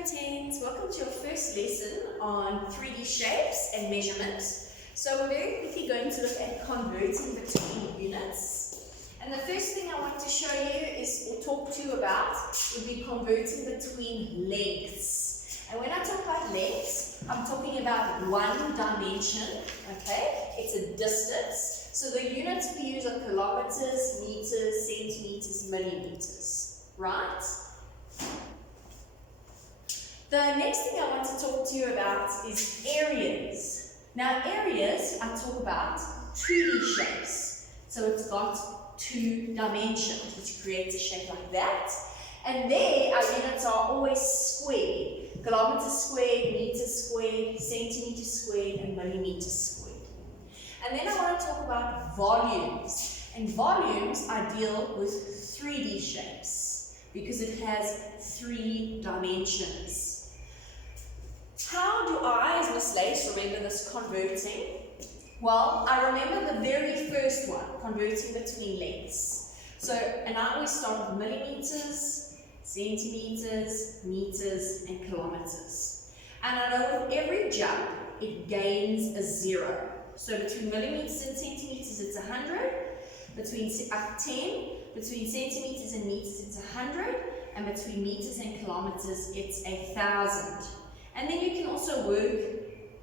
grade 10s, welcome to your first lesson on 3D shapes and measurement. So we're very quickly going to look at converting between units. And the first thing I want to show you is, or talk to you about, would be converting between lengths. And when I talk about lengths, I'm talking about one dimension, okay? It's a distance. So the units we use are kilometers, meters, centimeters, millimeters, right? The next thing I want to talk to you about is areas. Now areas, I talk about 2D shapes. So it's got two dimensions, which creates a shape like that. And there, our units are always squared. Kilometers squared, meters squared, centimeters squared, and millimeters squared. And then I want to talk about volumes. And volumes, I deal with 3D shapes because it has 3 dimensions. How do I, as Miss Lace, remember this converting? Well, I remember the very first one, converting between lengths. So, and I always start with millimeters, centimeters, meters, and kilometers. And I know with every jump, it gains a 0. So between millimeters and centimeters, it's 100. Between 10, between centimeters and meters, it's 100. And between meters and kilometers, it's 1,000. And then you can also work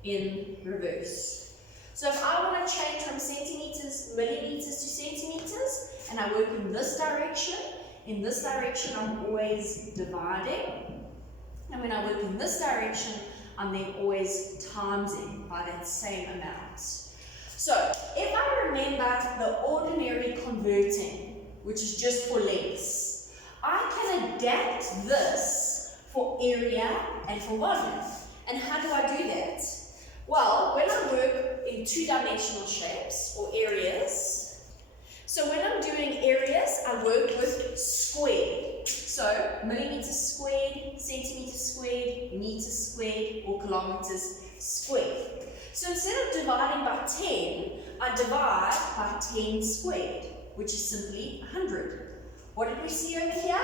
in reverse. So if I want to change from centimeters, millimeters to centimeters, and I work in this direction I'm always dividing. And when I work in this direction, I'm then always timesing by that same amount. So if I remember the ordinary converting, which is just for lengths, I can adapt this for area and for volume. And how do I do that? Well, when I work in 2-dimensional shapes or areas, so when I'm doing areas, I work with squared. So millimeters squared, centimeters squared, meters squared, or kilometers squared. So instead of dividing by 10, I divide by 10 squared, which is simply 100. What did we see over here?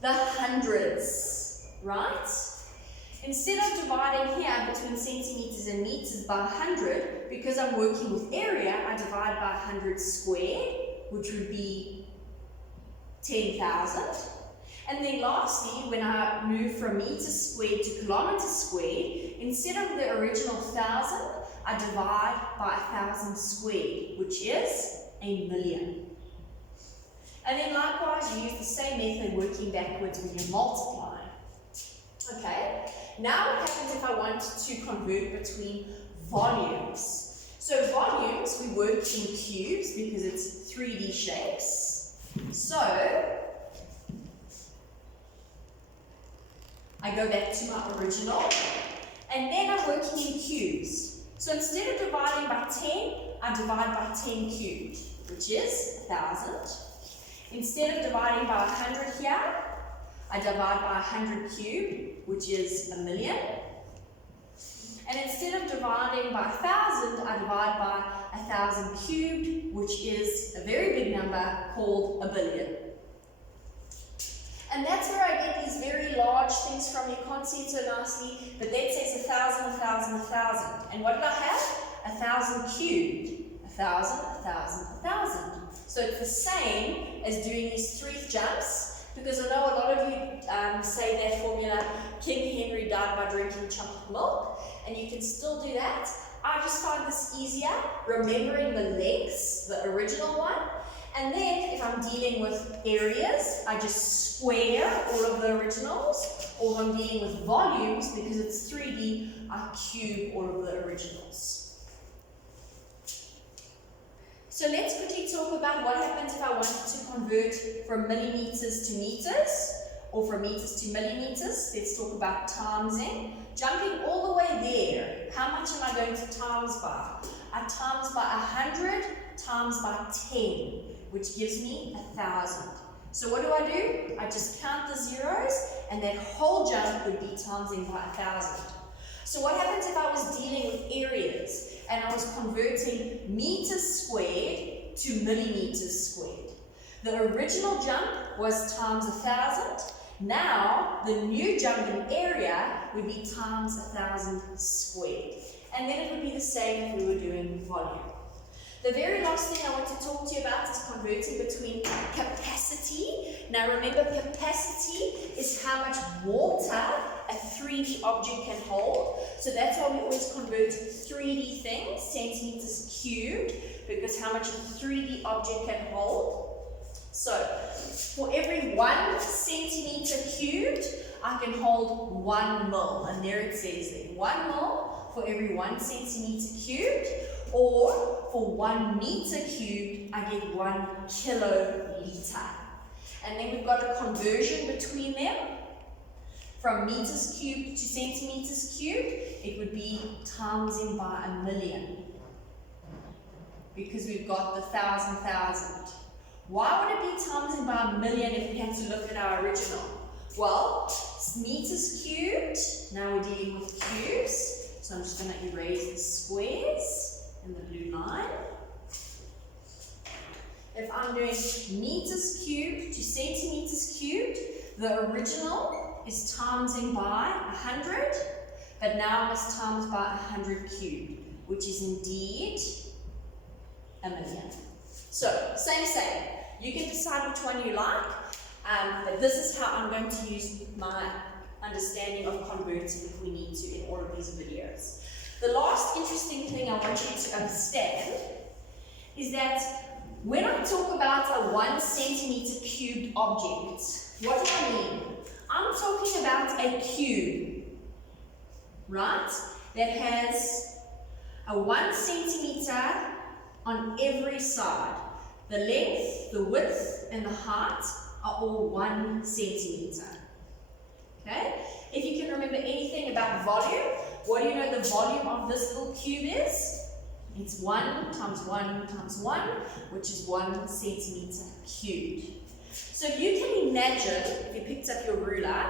The hundreds, right? Instead of dividing here between centimeters and meters by 100, because I'm working with area, I divide by 100 squared, which would be 10,000. And then lastly, when I move from meters squared to kilometers squared, instead of the original 1,000, I divide by 1,000 squared, which is 1,000,000. And then likewise, you use the same method working backwards when you're multiplying. Okay, now what happens if I want to convert between volumes? So volumes, we work in cubes because it's 3D shapes. So I go back to my original, and then I'm working in cubes. So instead of dividing by 10, I divide by 10 cubed, which is 1,000. Instead of dividing by 100 here, I divide by 100 cubed, which is 1,000,000. And instead of dividing by 1,000, I divide by 1,000 cubed, which is a very big number called a billion. And that's where I get these very large things from. You can't see it so nicely, but that says 1,000, 1,000, 1,000. And what did I have? 1,000 cubed. 1,000, 1,000, 1,000. So it's the same as doing these 3 jumps, because I know a lot of you say that formula, King Henry died by drinking chocolate milk, and you can still do that. I just find this easier, remembering the lengths, the original one. And then if I'm dealing with areas, I just square all of the originals, or if I'm dealing with volumes, because it's 3D, I cube all of the originals. So let's quickly talk about what happens if I wanted to convert from millimeters to meters, or from meters to millimeters. Let's talk about timesing. Jumping all the way there, how much am I going to times by? I times by 100 times by 10, which gives me 1,000. So what do? I just count the zeros, and that whole jump would be timesing by 1,000. So what happens if I was dealing with areas and I was converting meters squared to millimeters squared? The original jump was times 1,000, Now, the new jump in area would be times 1,000 squared. And then it would be the same if we were doing volume. The very last thing I want to talk to you about is converting between capacity. Now remember, capacity is how much water a 3D object can hold. So that's why we always convert 3D things, centimeters cubed, because how much a 3D object can hold. So for every 1 centimeter cubed, I can hold 1 mil. And there it says there, 1 mil for every 1 centimeter cubed. Or for 1 meter cubed, I get 1 kiloliter. And then we've got a conversion between them. From meters cubed to centimeters cubed, it would be timesing by 1,000,000. Because we've got the 1,000,000. Why would it be timesing by 1,000,000 if we had to look at our original? Well, meters cubed, now we're dealing with cubes. So I'm just going to erase the squares and the blue line. If I'm doing meters cubed to centimeters cubed, the original is timesing by 100, but now I must times by 100 cubed, which is indeed 1,000,000. So, same. You can decide which one you like, but this is how I'm going to use my understanding of converting if we need to in all of these videos. The last interesting thing I want you to understand is that when I talk about a 1 centimeter cubed object, what do I mean? I'm talking about a cube, right? That has a 1 centimeter on every side. The length, the width, and the height are all 1 centimeter. Okay? If you can remember anything about volume, what do you know the volume of this little cube is? It's 1 times 1 times 1, which is 1 centimeter cubed. So if you can imagine, if you picked up your ruler,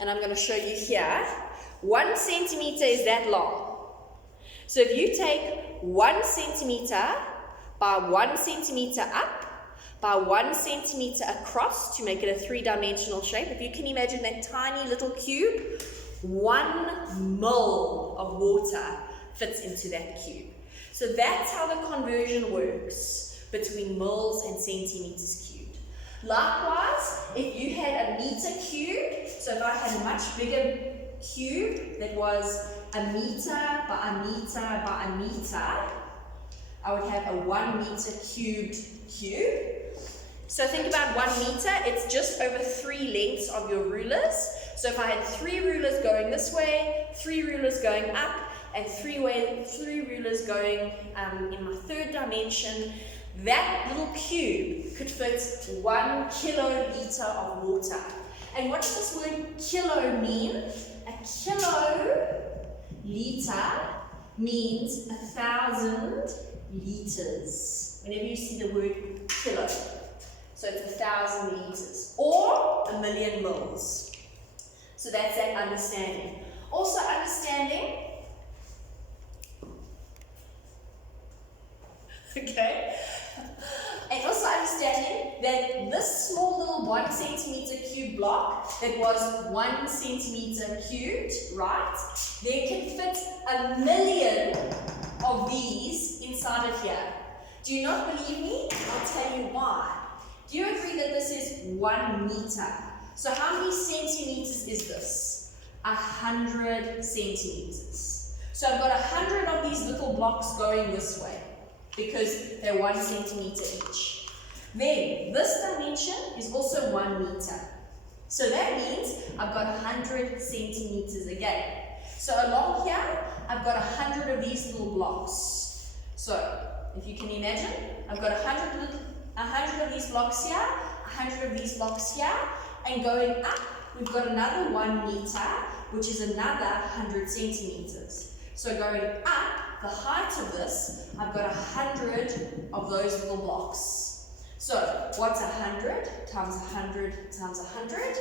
and I'm going to show you here, 1 centimeter is that long. So if you take 1 centimeter by 1 centimeter up, by 1 centimeter across to make it a 3-dimensional shape, if you can imagine that tiny little cube, 1 mil of water fits into that cube. So that's how the conversion works between mils and centimeters cubed. Likewise, if you had a meter cubed, so if I had a much bigger cube that was a meter by a meter by a meter, I would have a 1 meter cubed cube. So think about 1 meter, it's just over 3 lengths of your rulers. So if I had 3 rulers going this way, 3 rulers going up, and 3 rulers going in my 3rd dimension, that little cube could fit 1 kiloliter of water. And what does this word kilo mean? A kiloliter means 1,000 liters. Whenever you see the word kilo. So it's 1,000 liters or 1,000,000 mils. So that's that understanding. Also understanding, okay, and also understanding that this small little 1 centimeter cube block that was 1 centimeter cubed, right, there can fit 1,000,000 of these inside of here. Do you not believe me? I'll tell you why. Do you agree that this is 1 meter? So how many centimeters is this? 100 centimeters. So I've got 100 of these little blocks going this way because they're 1 centimeter each. Then this dimension is also 1 meter. So that means I've got 100 centimeters again. So along here, I've got 100 of these little blocks. So if you can imagine, I've got 100 of these blocks here, 100 of these blocks here, and going up, we've got another 1 meter, which is another 100 centimeters. So going up, the height of this, I've got 100 of those little blocks. So what's 100 times 100 times 100?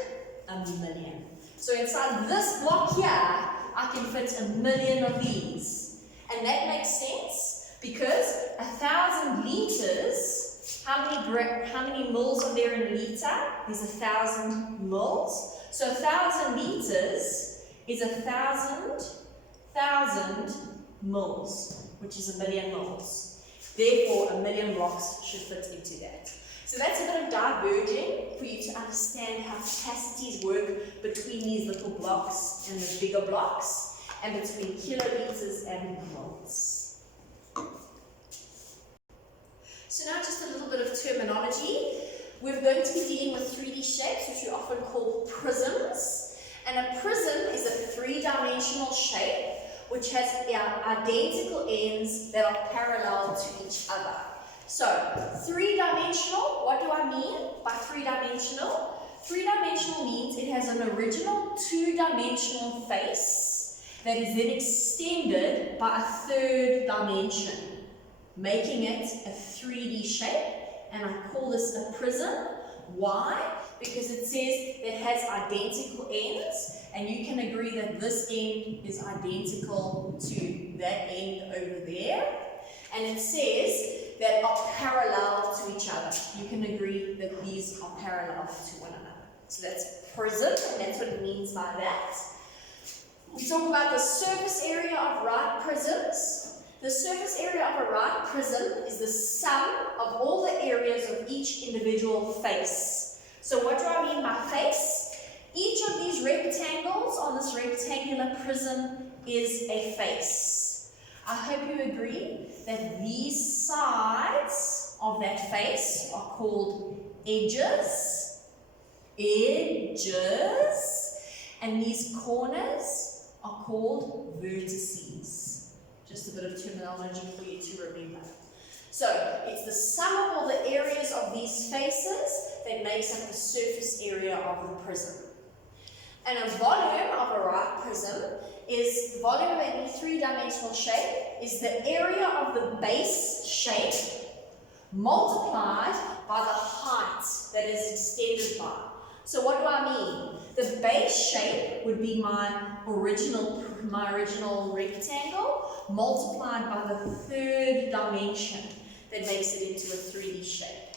1,000,000. So inside this block here, I can fit 1,000,000 of these. And that makes sense because 1,000 liters How many mils are there in a litre? There's 1,000 mils. So 1,000 litres is 1,000 mils, which is 1,000,000 mils. Therefore, 1,000,000 blocks should fit into that. So that's a bit of diverging for you to understand how capacities work between these little blocks and the bigger blocks, and between kiloliters and mils. So now just a little bit of terminology. We're going to be dealing with 3D shapes, which we often call prisms. And a prism is a three-dimensional shape which has identical ends that are parallel to each other. So, three-dimensional, what do I mean by three-dimensional? Three-dimensional means it has an original two-dimensional face that is then extended by a third dimension, making it a 3D shape, and I call this a prism. Why? Because it says it has identical ends, and you can agree that this end is identical to that end over there, and it says that are parallel to each other. You can agree that these are parallel to one another. So that's prism, and that's what it means by that. We talk about the surface area of right prisms. The surface area of a right prism is the sum of all the areas of each individual face. So what do I mean by face? Each of these rectangles on this rectangular prism is a face. I hope you agree that these sides of that face are called edges, and these corners are called vertices. Just a bit of terminology for you to remember. So, it's the sum of all the areas of these faces that makes up the surface area of the prism. And a volume of a right prism is, volume of any three-dimensional shape is the area of the base shape multiplied by the height that is extended by. So what do I mean? The base shape would be my original rectangle multiplied by the third dimension that makes it into a 3D shape.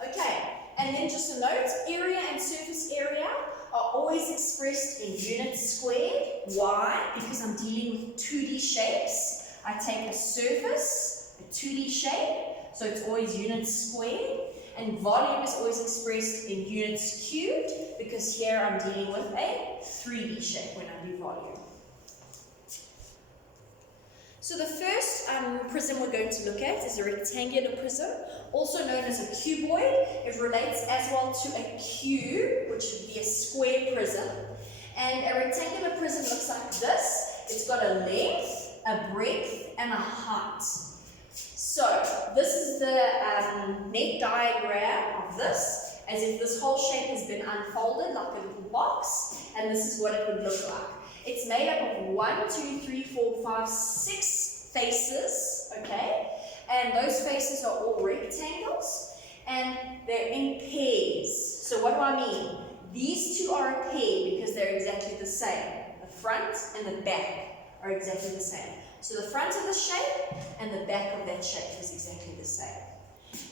Okay, and then just a note, area and surface area are always expressed in units squared. Why? Because I'm dealing with 2D shapes. I take a surface, a 2D shape, so it's always units squared. And volume is always expressed in units cubed, because here I'm dealing with a 3D shape when I do volume. So the first prism we're going to look at is a rectangular prism, also known as a cuboid. It relates as well to a cube, which would be a square prism. And a rectangular prism looks like this. It's got a length, a breadth, and a height. So this is the net diagram of this, as if this whole shape has been unfolded like a little box, and this is what it would look like. It's made up of 1, 2, 3, 4, 5, 6 faces, okay? And those faces are all rectangles, and they're in pairs. So what do I mean? These two are a pair because they're exactly the same. The front and the back are exactly the same. So the front of the shape and the back of that shape is exactly the same.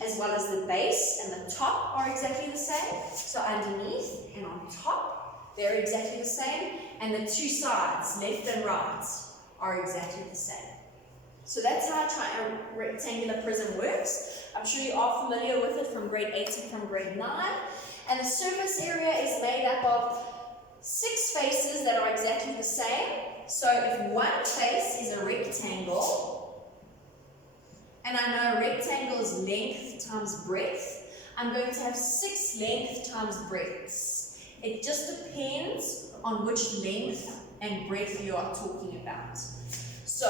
As well as the base and the top are exactly the same. So underneath and on top, they're exactly the same. And the two sides, left and right, are exactly the same. So that's how a rectangular prism works. I'm sure you are familiar with it from grade 8 and from grade 9. And the surface area is made up of 6 faces that are exactly the same. So if one face is a rectangle, and I know a rectangle is length times breadth, I'm going to have 6 length times breadths. It just depends on which length and breadth you are talking about. So,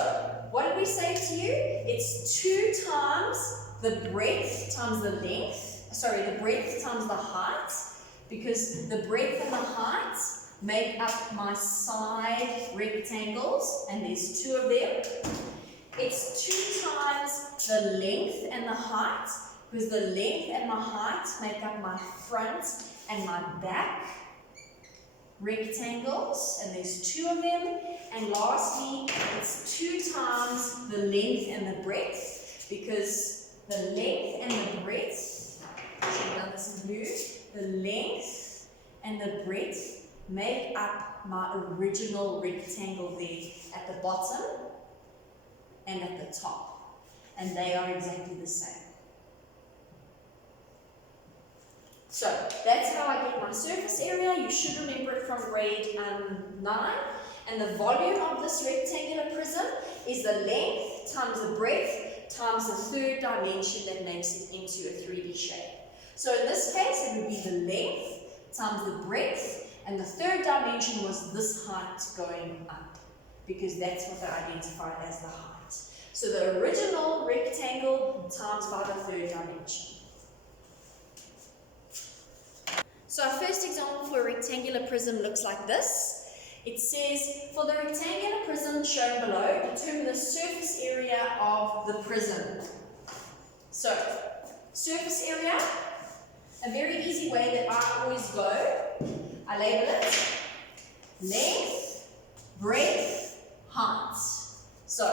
what did we say to you? It's 2 times the breadth times the length, the breadth times the height, because the breadth and the height make up my side rectangles, and there's 2 of them. It's 2 times the length and the height, because the length and my height make up my front and my back rectangles, and there's 2 of them. And lastly, it's 2 times the length and the breadth, because the length and the breadth, I should have done this in blue, the length and the breadth make up my original rectangle there at the bottom and at the top, and they are exactly the same. So that's how I get my surface area. You should remember it from grade 9. And the volume of this rectangular prism is the length times the breadth times the third dimension that makes it into a 3D shape. So in this case, it would be the length times the breadth, and the third dimension was this height going up, because that's what they identified as the height. So the original rectangle times by the third dimension. So our first example for a rectangular prism looks like this. It says, for the rectangular prism shown below, determine the surface area of the prism. So, surface area, a very easy way that I always go, I label it length, breadth, height. So,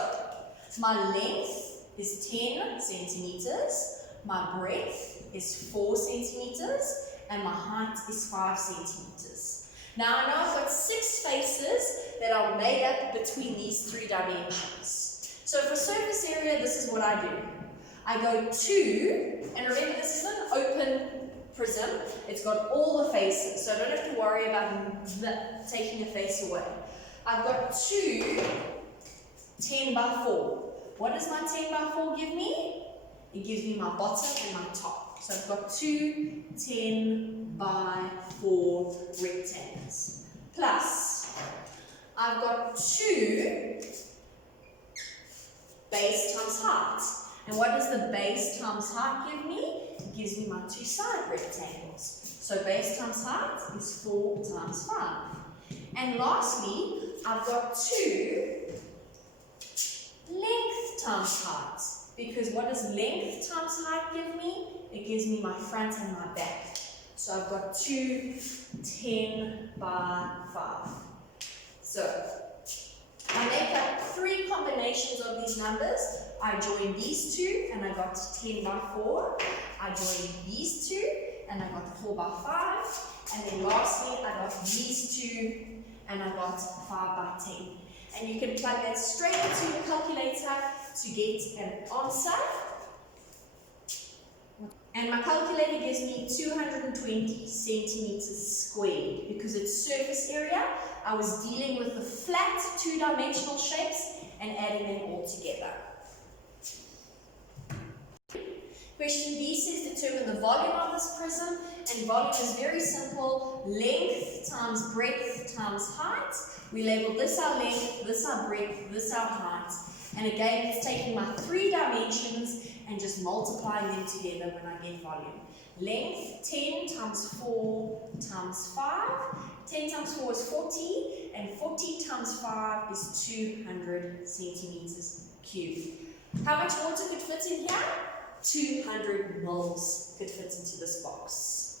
my length is 10 centimeters, my breadth is 4 centimeters, and my height is 5 centimeters. Now I know I've got 6 faces that are made up between these 3 dimensions. So for surface area, this is what I do. I go 2, and remember this is an open prism, it's got all the faces, so I don't have to worry about taking a face away. I've got 2 10 by 4. What does my 10 by 4 give me? It gives me my bottom and my top. So I've got 2 10 by 4 rectangles. Plus, I've got 2 base times height. And what does the base times height give me? It gives me my 2 side rectangles. So base times height is 4 times 5. And lastly, I've got 2 length times height. Because what does length times height give me? It gives me my front and my back. So I've got 2 10 by 5. So I make up 3 combinations of these numbers. I join these 2 and I got 10 by 4. I join these 2 and I got 4 by 5. And then lastly, I got these 2 and I got 5 by 10. And you can plug that straight into your calculator to get an answer. And my calculator gives me 220 centimeters squared. Because it's surface area, I was dealing with the flat 2-dimensional shapes and adding them all together. Question B says determine the volume of this prism, and volume is very simple, length times breadth times height. We label this our length, this our breadth, this our height, and again it's taking my 3 dimensions and just multiplying them together when I get volume. Length 10 times 4 times 5, 10 times 4 is 40, and 40 times 5 is 200 centimeters cubed. How much water could fit in here? 200 mils could fit into this box.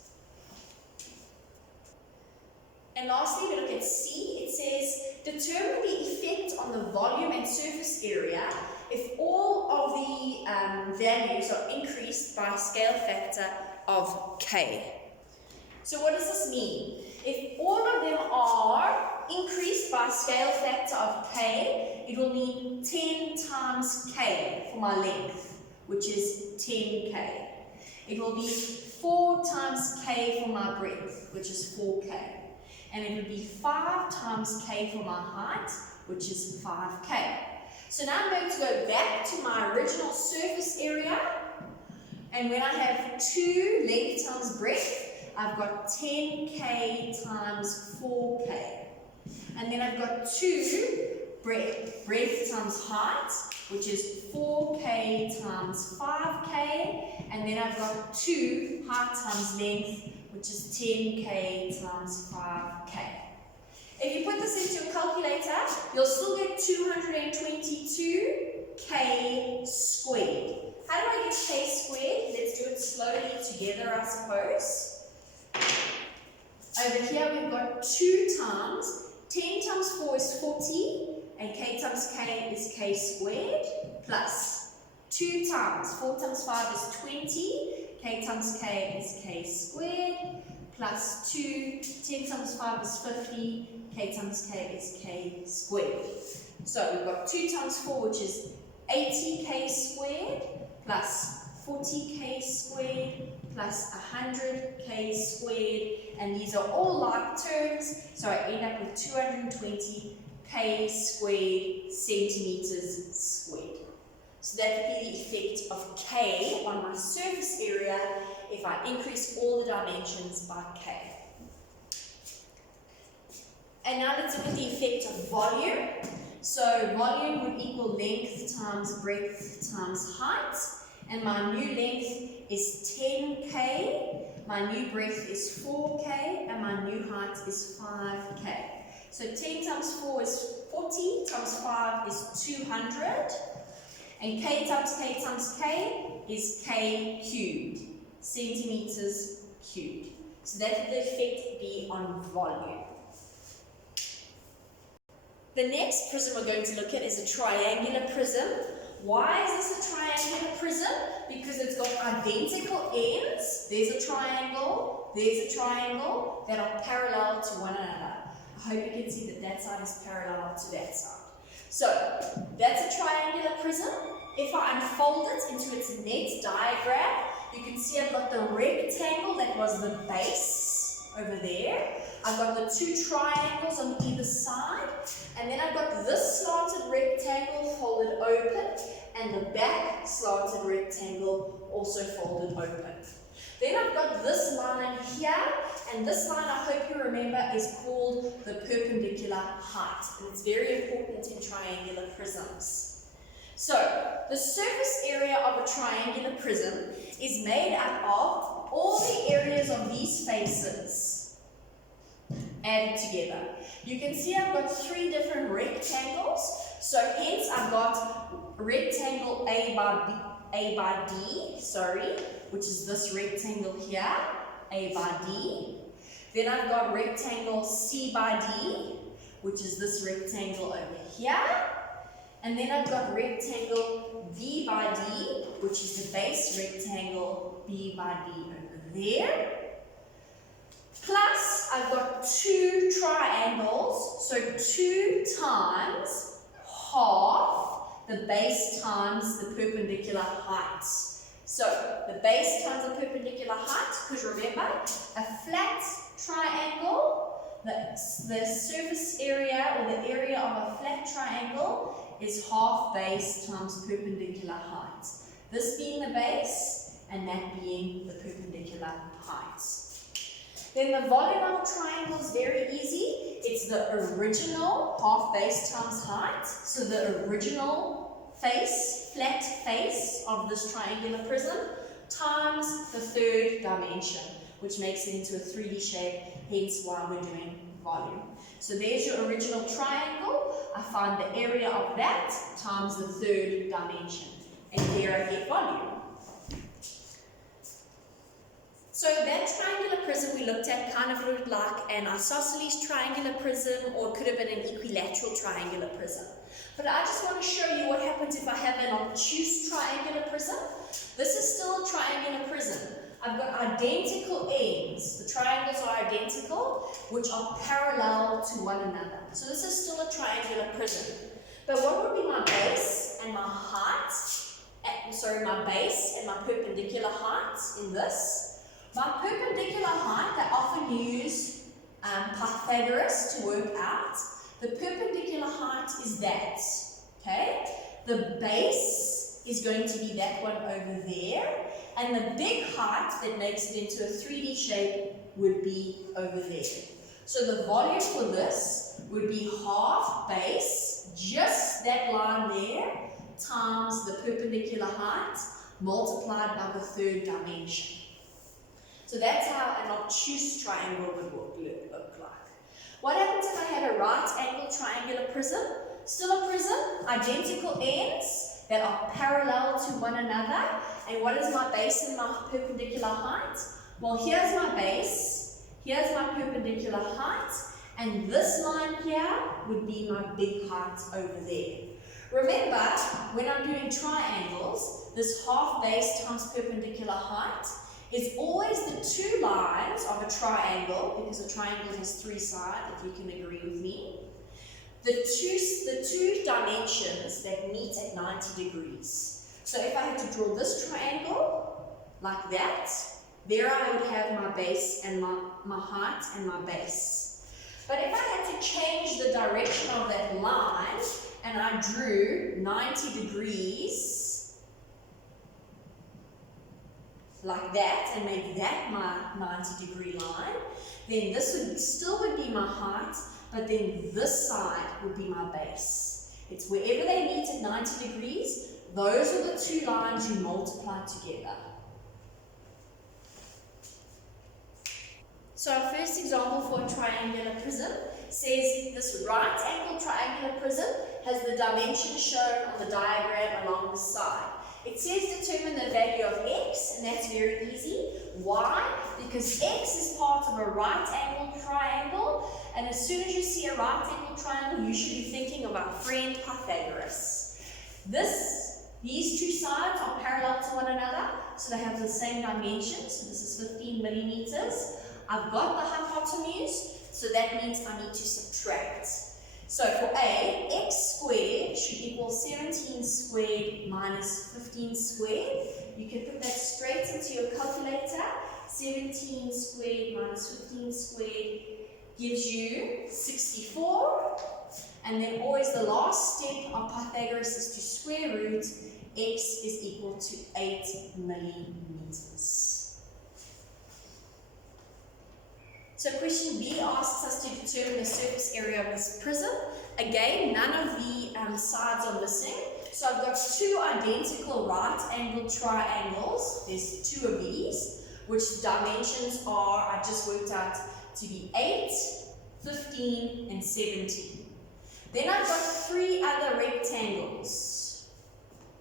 And lastly, we look at C. It says, determine the effect on the volume and surface area if all of the values are increased by a scale factor of K. So what does this mean? If all of them are increased by a scale factor of K, it will mean 10 times K for my length, which is 10K. It will be 4 times K for my breadth, which is 4K. And it would be 5 times K for my height, which is 5K. So now I'm going to go back to my original surface area. And when I have 2 length times breadth, I've got 10K times 4K. And then I've got 2 breadth times height, which is 4K times 5K. And then I've got 2 height times length, which is 10K times 5K. If you put this into a calculator, you'll still get 222K squared. How do I get K squared? Let's do it slowly together, I suppose. Over here we've got 2 times, 10 times 4 is 40, and K times K is K squared, plus 2 times 4 times 5 is 20, k times k is k squared, plus 2, 10 times 5 is 50, k times k is k squared. So we've got 2 times 4, which is 80k squared, plus 40k squared, plus 100k squared, and these are all like terms, so I end up with 220k squared centimeters squared. So that would be the effect of k on my surface area if I increase all the dimensions by k. And now let's look at the effect of volume. So volume would equal length times breadth times height. And my new length is 10k, my new breadth is 4k, and my new height is 5k. So 10 times 4 is 40, times 5 is 200, and k times k is k cubed, centimeters cubed. So that would the effect be on volume. The next prism we're going to look at is a triangular prism. Why is this a triangular prism? Because it's got identical ends. There's a triangle that are parallel to one another. I hope you can see that that side is parallel to that side. So that's a triangular prism. If I unfold it into its net diagram, you can see I've got the rectangle that was the base over there. I've got the 2 triangles on either side, and then I've got this slanted rectangle folded open, and the back slanted rectangle also folded open. Then I've got this line here, and this line, I hope you remember, is called the perpendicular height, and it's very important in triangular prisms. So, the surface area of a triangular prism is made up of all the areas of these faces added together. You can see I've got 3 different rectangles, so hence I've got rectangle A by D, which is this rectangle here, A by D. Then I've got rectangle C by D, which is this rectangle over here. And then I've got rectangle B by D, which is the base rectangle B by D over there. Plus, I've got 2 triangles, so 2 times half the base times the perpendicular height. So, the base times the perpendicular height, because remember, a flat triangle, the surface area or the area of a flat triangle is half base times perpendicular height. This being the base and that being the perpendicular height. Then the volume of a triangle is very easy. It's the original half base times height. So the original face, flat face of this triangular prism times the 3rd dimension, which makes it into a 3D shape, hence why we're doing volume. So there's your original triangle. I find the area of that times the 3rd dimension. And there I get volume. So that triangular prism we looked at kind of looked like an isosceles triangular prism, or it could have been an equilateral triangular prism. But I just want to show you what happens if I have an obtuse triangular prism. This is still a triangular prism. I've got identical ends. The triangles are identical, which are parallel to one another. So this is still a triangular prism. But what would be my base and my height? My base and my perpendicular height in this. My perpendicular height, I often use Pythagoras to work out. The perpendicular height is that, okay? The base is going to be that one over there, and the big height that makes it into a 3D shape would be over there. So the volume for this would be half base, just that line there, times the perpendicular height, multiplied by the 3rd dimension. So that's how an obtuse triangle would look like. What happens if I had a right angle triangular prism? Still a prism, identical ends that are parallel to one another. And what is my base and my perpendicular height? Well, here's my base, here's my perpendicular height, and this line here would be my big height over there. Remember, when I'm doing triangles, this half base times perpendicular height is always the two lines of a triangle, because a triangle has three sides, if you can agree with me. The two dimensions that meet at 90 degrees. So if I had to draw this triangle like that, there I would have my base and my height and my base. But if I had to change the direction of that line and I drew 90 degrees like that and make that my 90 degree line, then this would still be my height, but then this side would be my base. It's wherever they meet at 90 degrees, those are the two lines you multiply together. So our first example for a triangular prism says this right angle triangular prism has the dimensions shown on the diagram along the side. It says determine the value of x, and that's very easy. Why? Because x is part of a right angled triangle, and as soon as you see a right angled triangle, you should be thinking of our friend Pythagoras. These two sides are parallel to one another, so they have the same dimensions. So this is 15 millimeters. I've got the hypotenuse, so that means I need to subtract. So for A, x squared should equal 17 squared minus 15 squared. You can put that straight into your calculator. 17 squared minus 15 squared gives you 64. And then always the last step of Pythagoras is to square root. X is equal to 8 millimeters. So question B asks us to determine the surface area of this prism. Again, none of the sides are missing. So I've got two identical right angled triangles. There's two of these, which dimensions are, I just worked out to be 8, 15, and 17. Then I've got three other rectangles.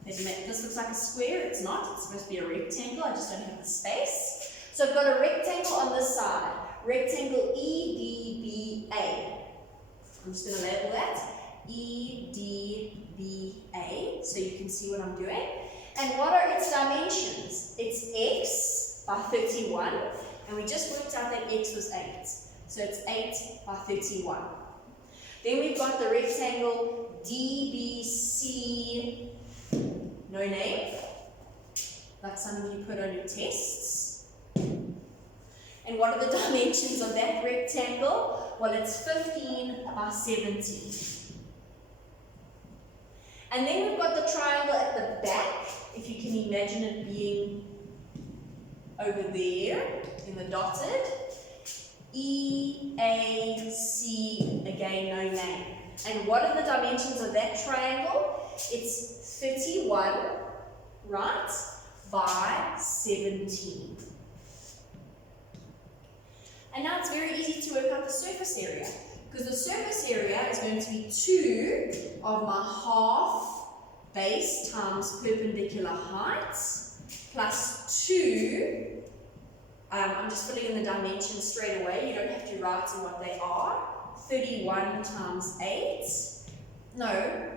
This looks like a square, it's not. It's supposed to be a rectangle, I just don't have the space. So I've got a rectangle on this side. Rectangle EDBA. I'm just going to label that EDBA so you can see what I'm doing. And what are its dimensions? It's x by 31, and we just worked out that x was 8. So it's 8 by 31. Then we've got the rectangle DBC, no name, like some of you put on your tests. And what are the dimensions of that rectangle? Well, it's 15 by 17. And then we've got the triangle at the back, if you can imagine it being over there in the dotted. EAC, again, no name. And what are the dimensions of that triangle? It's 31, right, by 17. And now it's very easy to work out the surface area, because the surface area is going to be 2 of my half base times perpendicular height plus 2. I'm just filling in the dimensions straight away. You don't have to write in what they are. 31 times 8. No,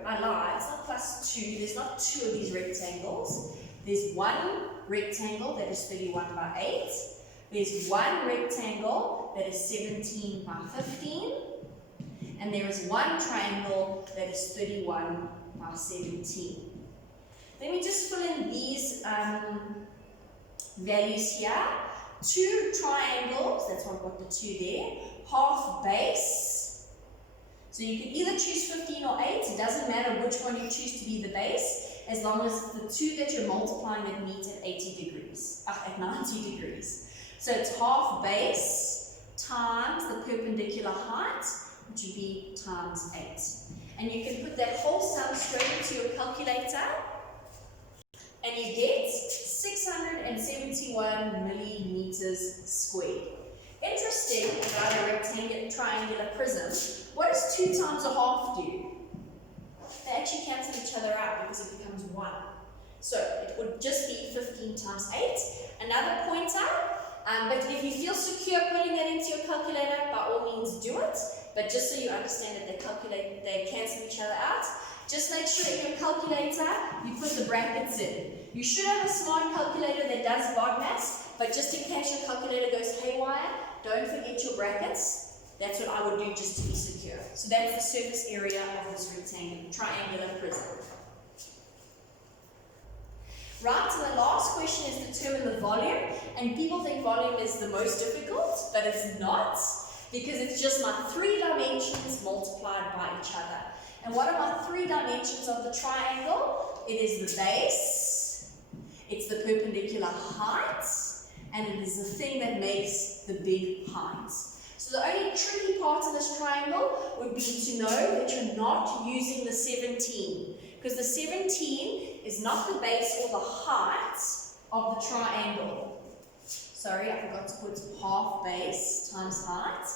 I lied. It's not plus 2. There's not 2 of these rectangles. There's one rectangle that is 31 by 8. There's one rectangle that is 17 by 15, and there is one triangle that is 31 by 17. Let me just fill in these values here. 2 triangles, that's why I've got the 2 there, half base. So you can either choose 15 or 8, it doesn't matter which one you choose to be the base, as long as it's the 2 that you're multiplying that meet at 80 degrees, at 90 degrees. So it's half base times the perpendicular height, which would be times 8. And you can put that whole sum straight into your calculator, and you get 671 millimeters squared. Interesting about a rectangular triangular prism, what does 2 times a half do? They actually cancel each other out because it becomes 1. So it would just be 15 times 8. Another pointer. But if you feel secure putting that into your calculator, by all means do it. But just so you understand that they cancel each other out. Just make sure in your calculator you put the brackets in. You should have a smart calculator that does BODMAS, but just in case your calculator goes haywire, don't forget your brackets. That's what I would do just to be secure. So that's the surface area of this triangular prism. Right, so the last question is determine the volume, and people think volume is the most difficult, but it's not, because it's just my 3 dimensions multiplied by each other. And what are my 3 dimensions of the triangle? It is the base, it's the perpendicular height, and it is the thing that makes the big height. So the only tricky part of this triangle would be to know that you're not using the 17, because the 17 is not the base or the height of the triangle. Sorry, I forgot to put half base times height.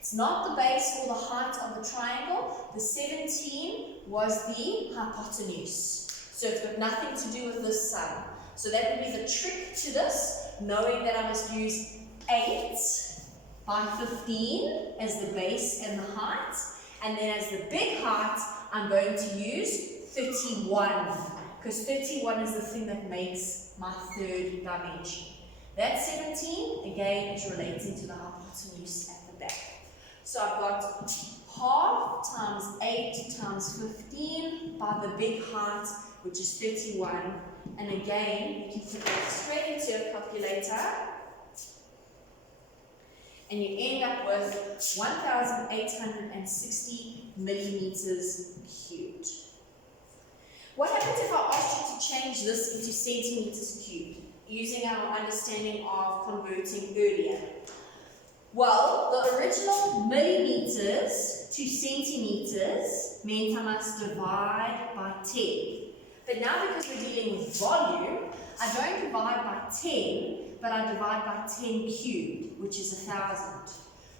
It's not the base or the height of the triangle. The 17 was the hypotenuse. So it's got nothing to do with this sum. So that would be the trick to this, knowing that I must use 8 by 15 as the base and the height. And then as the big height, I'm going to use 31. Because 31 is the thing that makes my 3rd dimension. That 17, again, is relating to the hypotenuse at the back. So I've got half times 8 times 15 by the big height, which is 31. And again, you can put that straight into your calculator. And you end up with 1,860 millimeters cubed. What happens if I asked you to change this into centimeters cubed, using our understanding of converting earlier? Well, the original millimeters to centimeters meant I must divide by 10. But now because we're dealing with volume, I don't divide by 10, but I divide by 10 cubed, which is 1,000.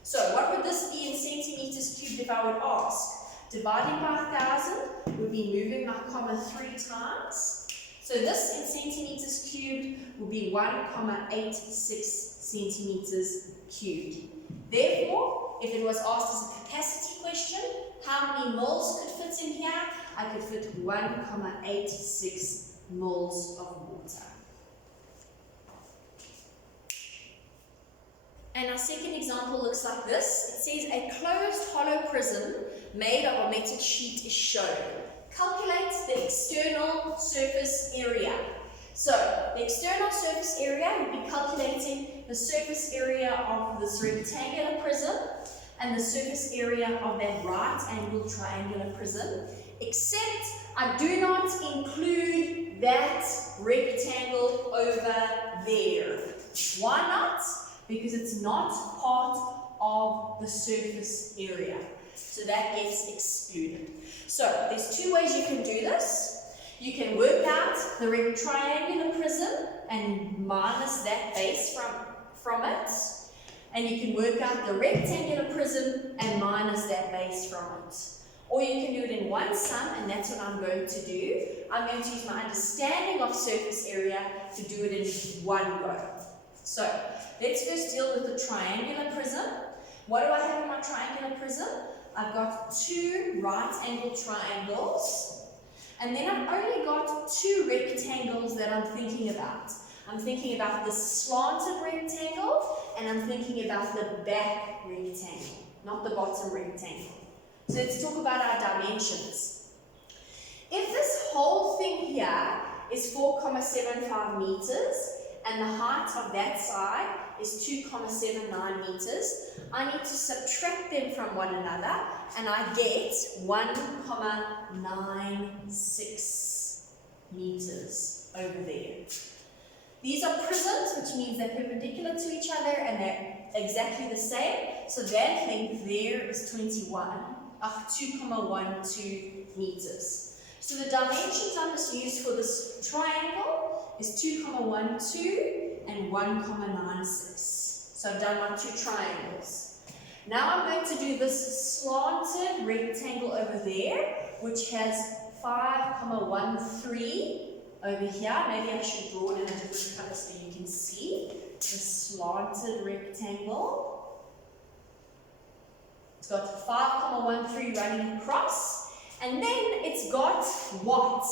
So what would this be in centimeters cubed if I would ask? Dividing by 1,000 would be moving my comma 3 times. So this in centimeters cubed will be 1,86 centimeters cubed. Therefore, if it was asked as a capacity question, how many moles could fit in here? I could fit 1,86 moles of water. And our second example looks like this. It says a closed hollow prism made of a metal sheet is shown. Calculate the external surface area. So the external surface area would be calculating the surface area of this rectangular prism and the surface area of that right angled triangular prism, except I do not include that rectangle over there. Why not? Because it's not part of the surface area. So that gets excluded. So there's 2 ways you can do this. You can work out the triangular prism and minus that base from it. And you can work out the rectangular prism and minus that base from it. Or you can do it in one sum, and that's what I'm going to do. I'm going to use my understanding of surface area to do it in one go. So let's first deal with the triangular prism. What do I have in my triangular prism? I've got 2 right-angled triangles, and then I've only got 2 rectangles that I'm thinking about. I'm thinking about the slanted rectangle, and I'm thinking about the back rectangle, not the bottom rectangle. So let's talk about our dimensions. If this whole thing here is 4,75 meters, and the height of that side is 2,79 meters, I need to subtract them from one another, and I get 1,96 meters over there. These are prisms, which means they're perpendicular to each other and they're exactly the same. So that length there is 2,12 meters. So the dimensions I must use for this triangle is 2,12 and 1,96. So I've done my 2 triangles. Now I'm going to do this slanted rectangle over there, which has 5,13 over here. Maybe I should draw it in a different color so you can see the slanted rectangle. It's got 5,13 running across. And then it's got what?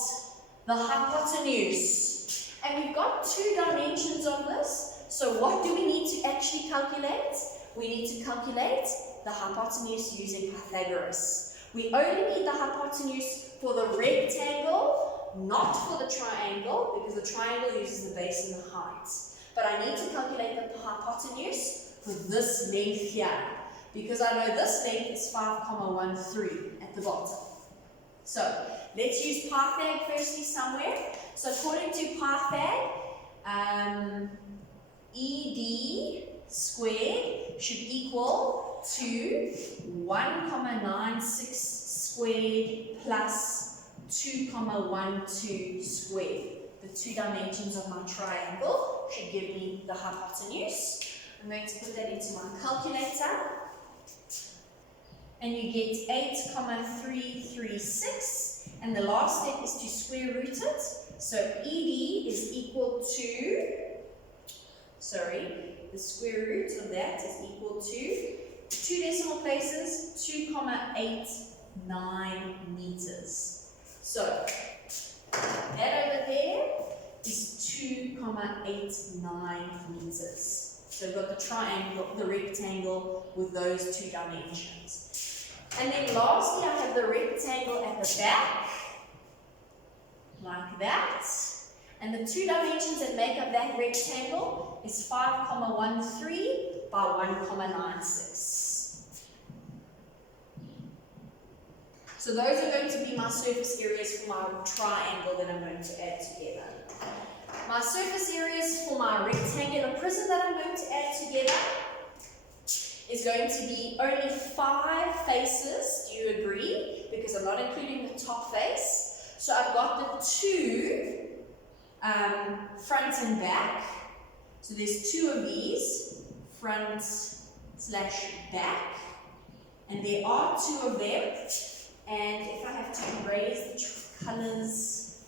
The hypotenuse. And we've got 2 dimensions on this. So what do we need to actually calculate? We need to calculate the hypotenuse using Pythagoras. We only need the hypotenuse for the rectangle, not for the triangle, because the triangle uses the base and the height. But I need to calculate the hypotenuse for this length here, because I know this length is 5,13 at the bottom. So let's use Pythag firstly somewhere. So according to Pythag, ED squared should equal to 1,96 squared plus 2,12 squared. The 2 dimensions of my triangle should give me the hypotenuse. I'm going to put that into my calculator. And you get 8,336. And the last step is to square root it. So ED is equal to, the square root of that is equal to 2 decimal places, 2,89 meters. So that over there is 2,89 meters. So we've got the triangle, the rectangle with those 2 dimensions. And then lastly, I have the rectangle at the back, like that. And the 2 dimensions that make up that rectangle is 5,13 by 1,96. So those are going to be my surface areas for my triangle that I'm going to add together. My surface areas for my rectangular prism that I'm going to add together is going to be only 5 faces. Do you agree? Because I'm not including the top face. So I've got the 2 front and back. So there's 2 of these, front / back. And there are 2 of them. And if I have to erase the colors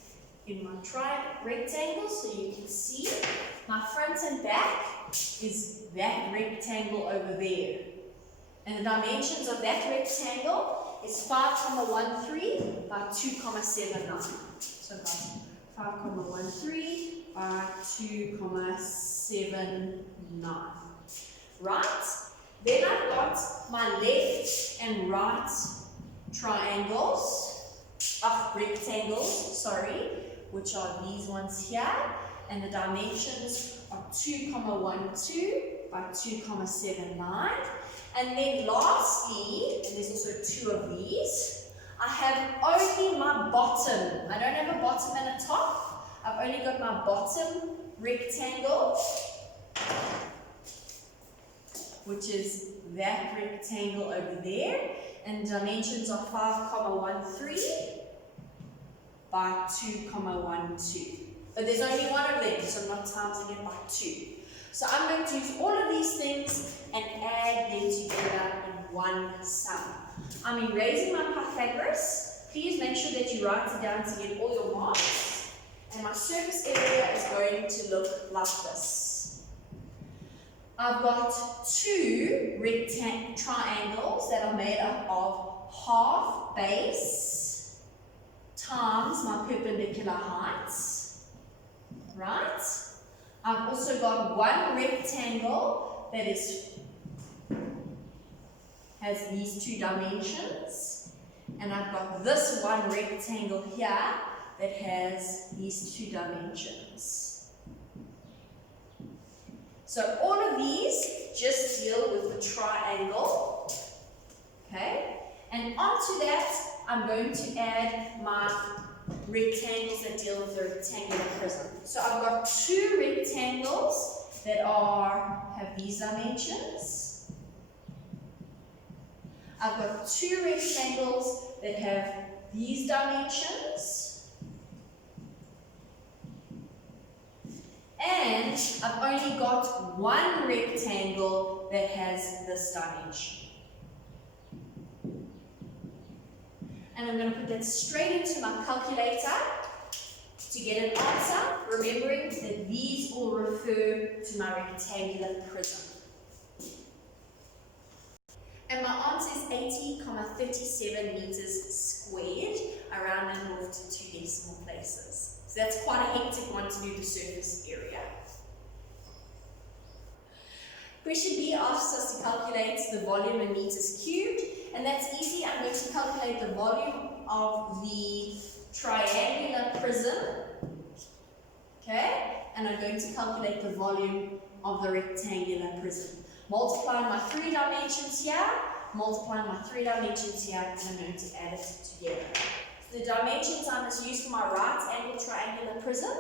in my rectangle so you can see, my front and back is that rectangle over there. And the dimensions of that rectangle is 5,13 by 2,79. So I've got 5,13 by 2,79. Right? Then I've got my left and right rectangles, which are these ones here, and the dimensions are 2,12 by 2,79. And then lastly, and there's also 2 of these, I have only my bottom. I don't have a bottom and a top. I've only got my bottom rectangle, which is that rectangle over there. And dimensions are 5,13 by 2,12. But there's only one of them, so I'm not timesing it by 2. So I'm going to use all of these things and add them together in one sum. I'm erasing my Pythagoras. Please make sure that you write it down to get all your marks. And my surface area is going to look like this. I've got 2 triangles that are made up of half base times my perpendicular heights, right? I've also got 1 rectangle that has these 2 dimensions, and I've got this 1 rectangle here that has these 2 dimensions. So all of these just deal with the triangle, okay? And onto that, I'm going to add my rectangles that deal with the rectangular prism. So I've got 2 rectangles that have these dimensions. I've got 2 rectangles that have these dimensions. And I've only got 1 rectangle that has this dimension. And I'm going to put that straight into my calculator to get an answer, remembering that these all refer to my rectangular prism. And my answer answer is 80,37 meters squared. I round them off to 2 decimal places. So that's quite a hectic one to do the surface area. Question B asks us to calculate the volume in meters cubed, and that's easy. I'm going to calculate the volume of the triangular prism, okay, and I'm going to calculate the volume of the rectangular prism. Multiply my 3 dimensions here, multiply my 3 dimensions here, and I'm going to add it together. The dimensions I must use for my right angle triangular prism.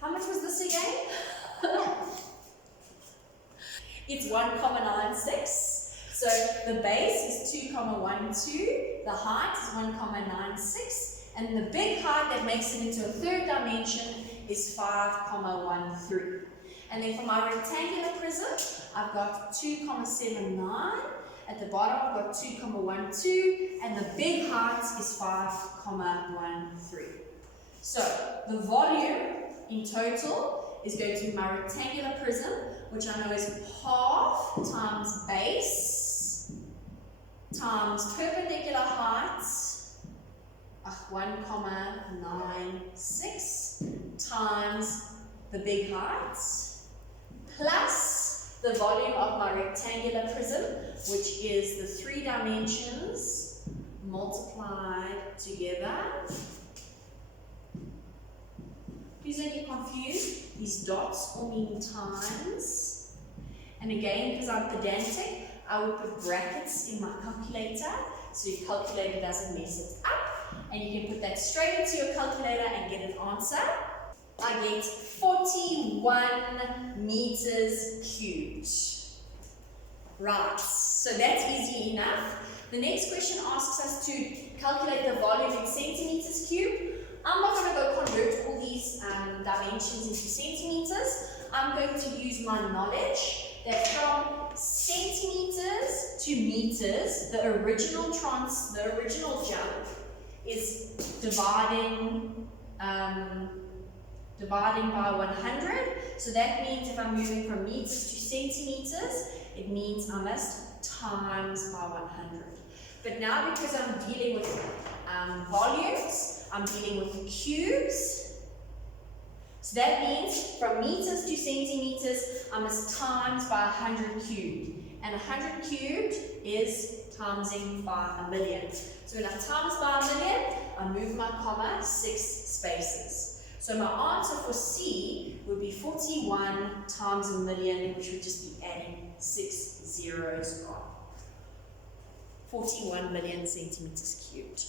How much was this again? It's 1,96. So the base is 2,12, the height is 1,96, and the big height that makes it into a third dimension is 5,13. And then for my rectangular prism, I've got 2,79. At the bottom, I've got 2,12, and the big height is 5,13. So the volume in total is going to be my rectangular prism, which I know is half times base times perpendicular height, 1,96 times the big height, plus the volume of my rectangular prism, which is the 3 dimensions multiplied together. Please don't get confused. These dots all mean times. And again, because I'm pedantic, I will put brackets in my calculator so your calculator doesn't mess it up. And you can put that straight into your calculator and get an answer. I get 41 meters cubed. Right, so that's easy enough. The next question asks us to calculate the volume in centimeters cubed. I'm not going to go convert all these dimensions into centimeters. I'm going to use my knowledge that from centimeters to meters, the original jump is dividing by 100. So that means if I'm moving from meters to centimeters, it means I must times by 100. But now because I'm dealing with volumes, I'm dealing with cubes. So that means from meters to centimeters, I must times by 100 cubed. And 100 cubed is timesing by 1,000,000. So when I times by 1,000,000, I move my comma 6 spaces. So my answer for C would be 41 times 1,000,000, which would just be adding 6 zeros on. 41 million centimeters cubed.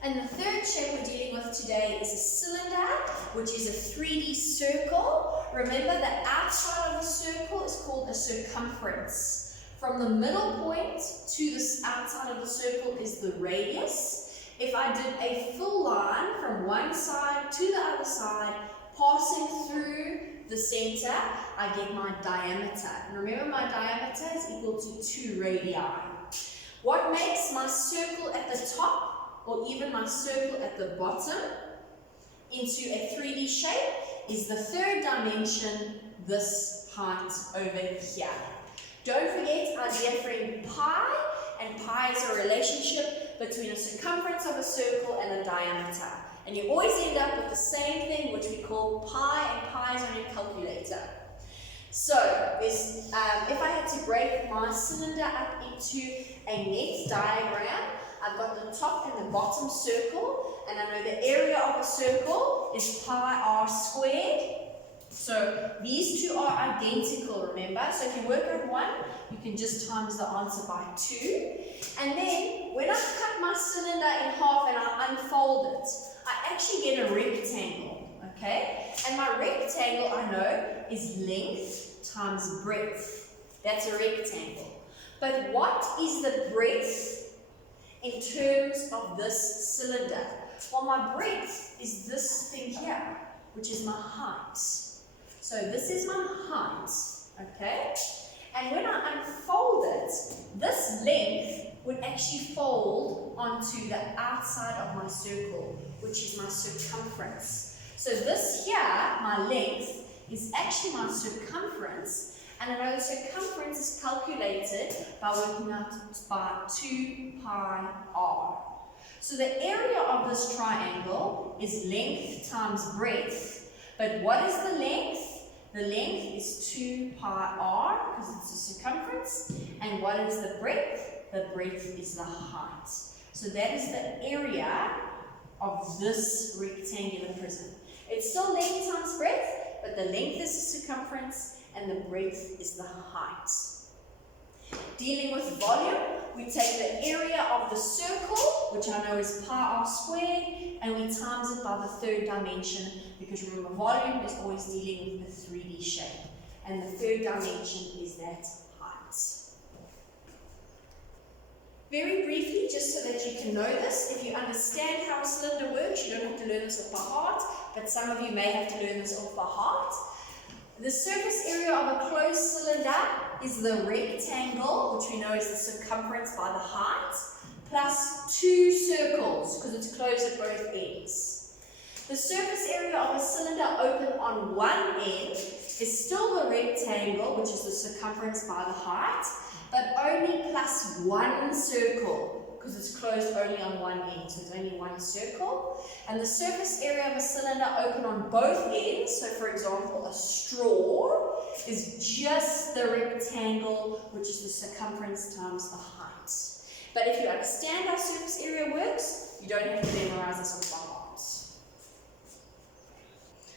And the third shape we're dealing with today is a cylinder, which is a 3D circle. Remember, the outside of the circle is called a circumference. From the middle point to the outside of the circle is the radius. If I did a full line from one side to the other side, passing through the center, I get my diameter. And remember, my diameter is equal to 2 radii. What makes my circle at the top, or even my circle at the bottom, into a 3D shape is the third dimension, this height over here. Don't forget our dear friend pi, and pi is a relationship between a circumference of a circle and a diameter. And you always end up with the same thing, which we call pi, and pi is on your calculator. So, if I had to break my cylinder up into a net diagram, I've got the top and the bottom circle, and I know the area of a circle is pi r squared. So these two are identical, remember? So if you work out one, you can just times the answer by 2. And then when I cut my cylinder in half and I unfold it, I actually get a rectangle, okay? And my rectangle, I know, is length times breadth. That's a rectangle. But what is the breadth in terms of this cylinder? Well, my breadth is this thing here, which is my height. So this is my height, okay? And when I unfold it, this length would actually fold onto the outside of my circle, which is my circumference. So this here, my length, is actually my circumference, And I know the circumference is calculated by working out by 2 pi r. So the area of this triangle is length times breadth. But what is the length? The length is 2 pi r because it's the circumference. And what is the breadth? The breadth is the height. So that is the area of this rectangular prism. It's still length times breadth, but the length is the circumference and the breadth is the height. Dealing with volume, we take the area of the circle, which I know is pi r squared, and we times it by the third dimension, because remember, volume is always dealing with the 3D shape. And the third dimension is that height. Very briefly, just so that you can know this, if you understand how a cylinder works, you don't have to learn this off by heart, but some of you may have to learn this off by heart. The surface area of a closed cylinder is the rectangle, which we know is the circumference by the height, plus 2 circles, because it's closed at both ends. The surface area of a cylinder open on one end is still the rectangle, which is the circumference by the height, but only plus 1 circle, because it's closed only on one end, so it's only 1 circle. And the surface area of a cylinder open on both ends, so for example a straw, is just the rectangle, which is the circumference times the height. But if you understand how surface area works, you don't have to memorize this off by heart.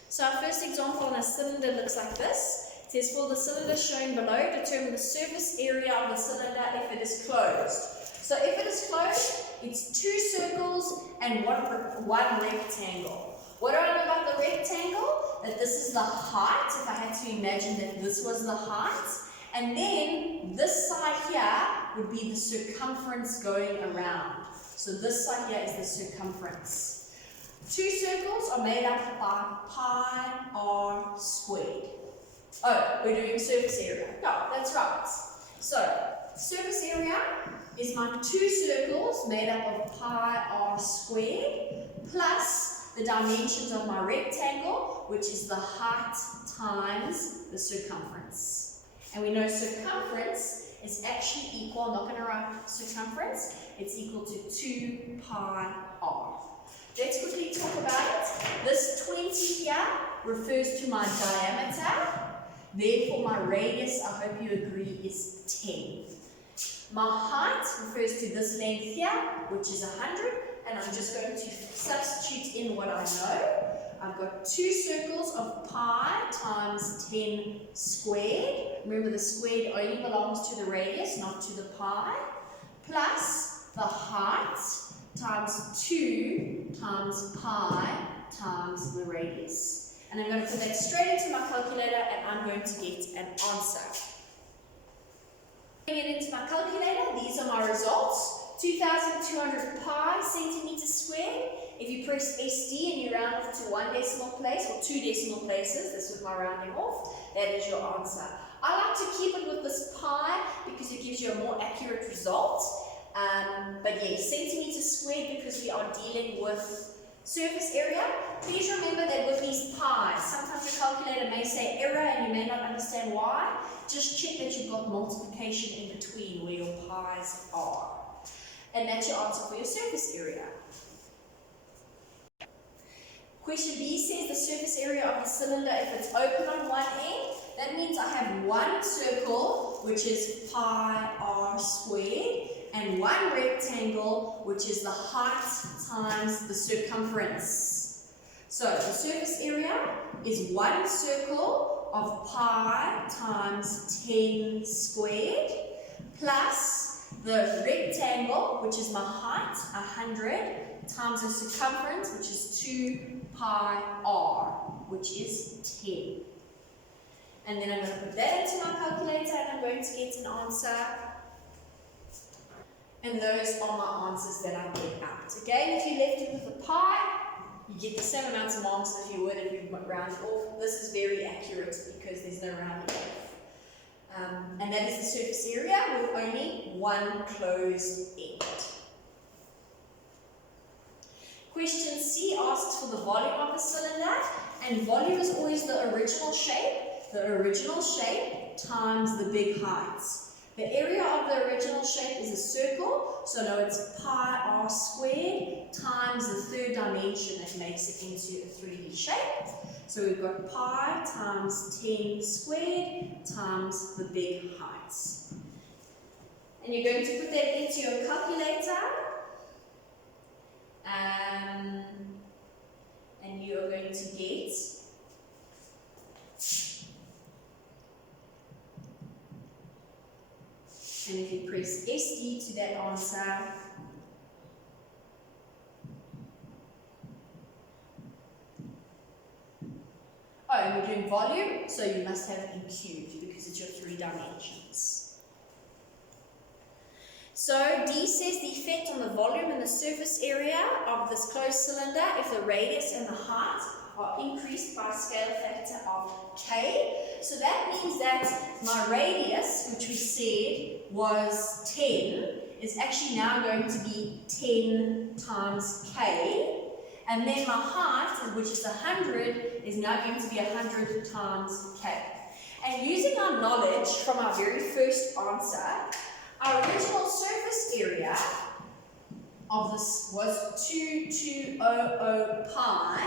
So our first example on a cylinder looks like this. It says, for the cylinder shown below, determine the surface area of the cylinder if it is closed. So if it is closed, it's 2 circles and one rectangle. What do I know about the rectangle? That this is the height, if I had to imagine that this was the height. And then this side here would be the circumference going around. So this side here is the circumference. 2 circles are made up by pi r squared. Oh, we're doing surface area. No, that's right. So, surface area is my 2 circles made up of pi r squared plus the dimensions of my rectangle, which is the height times the circumference. And we know circumference is actually equal, I'm not going to write circumference, it's equal to 2 pi r. Let's quickly talk about it. This 20 here refers to my diameter. Therefore, my radius, I hope you agree, is 10. My height refers to this length here, which is 100, and I'm just going to substitute in what I know. I've got 2 circles of pi times 10 squared. Remember, the squared only belongs to the radius, not to the pi, plus the height times 2 times pi times the radius. And I'm going to put that straight into my calculator and I'm going to get an answer. Putting it into my calculator, these are my results. 2,200 pi centimeters squared. If you press SD and you round off to 1 decimal place or 2 decimal places, this is my rounding off, that is your answer. I like to keep it with this pi because it gives you a more accurate result. But yes, centimeters squared because we are dealing with surface area. Please remember that with these pi's, sometimes your calculator may say error and you may not understand why. Just check that you've got multiplication in between where your pi's are. And that's your answer for your surface area. Question B says the surface area of the cylinder, if it's open on one end, that means I have 1 circle, which is pi r squared, and 1 rectangle, which is the height times the circumference. So the surface area is 1 circle of pi times 10 squared, plus the rectangle, which is my height, 100, times the circumference, which is 2 pi r, which is 10. And then I'm going to put that into my calculator and I'm going to get an answer. And those are my answers that I get out. Again, if you left it with a pi, you get the same amounts of marks as you would if you rounded off. This is very accurate because there's no rounding off. And that is the surface area with only 1 closed end. Question C asks for the volume of the cylinder, and volume is always the original shape. The original shape times the big height. The area of the original shape is a circle, so no, it's pi r squared times the third dimension that makes it into a 3D shape. So we've got pi times 10 squared times the big height. And you're going to put that into your calculator. And you are going to get and if you press SD to that answer, oh, and we're doing volume, so you must have it in cubed because it's your 3 dimensions. So D says the effect on the volume and the surface area of this closed cylinder if the radius and the height are increased by a scale factor of K. So that means that my radius, which we said was 10, is actually now going to be 10 times K. And then my height, which is 100, is now going to be 100 times K. And using our knowledge from our very first answer, our original surface area of this was 2200 pi.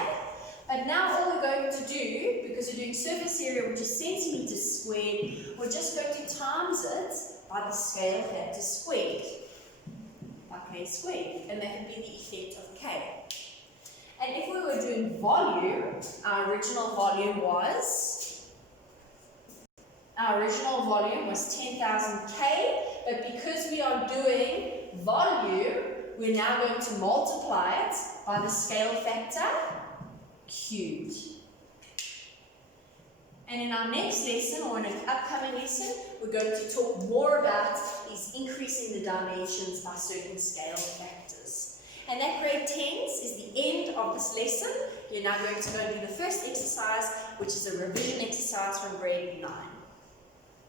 But now all we're going to do, because we're doing surface area which is centimeters squared, we're just going to times it by the scale factor squared, by K squared, and that would be the effect of K. And if we were doing volume, our original volume was 10,000 K, but because we are doing volume, we're now going to multiply it by the scale factor cubed. And in our next lesson, or in an upcoming lesson, we're going to talk more about is increasing the dimensions by certain scale factors. And that grade 10 is the end of this lesson. You're now going to go and do the first exercise, which is a revision exercise from grade 9.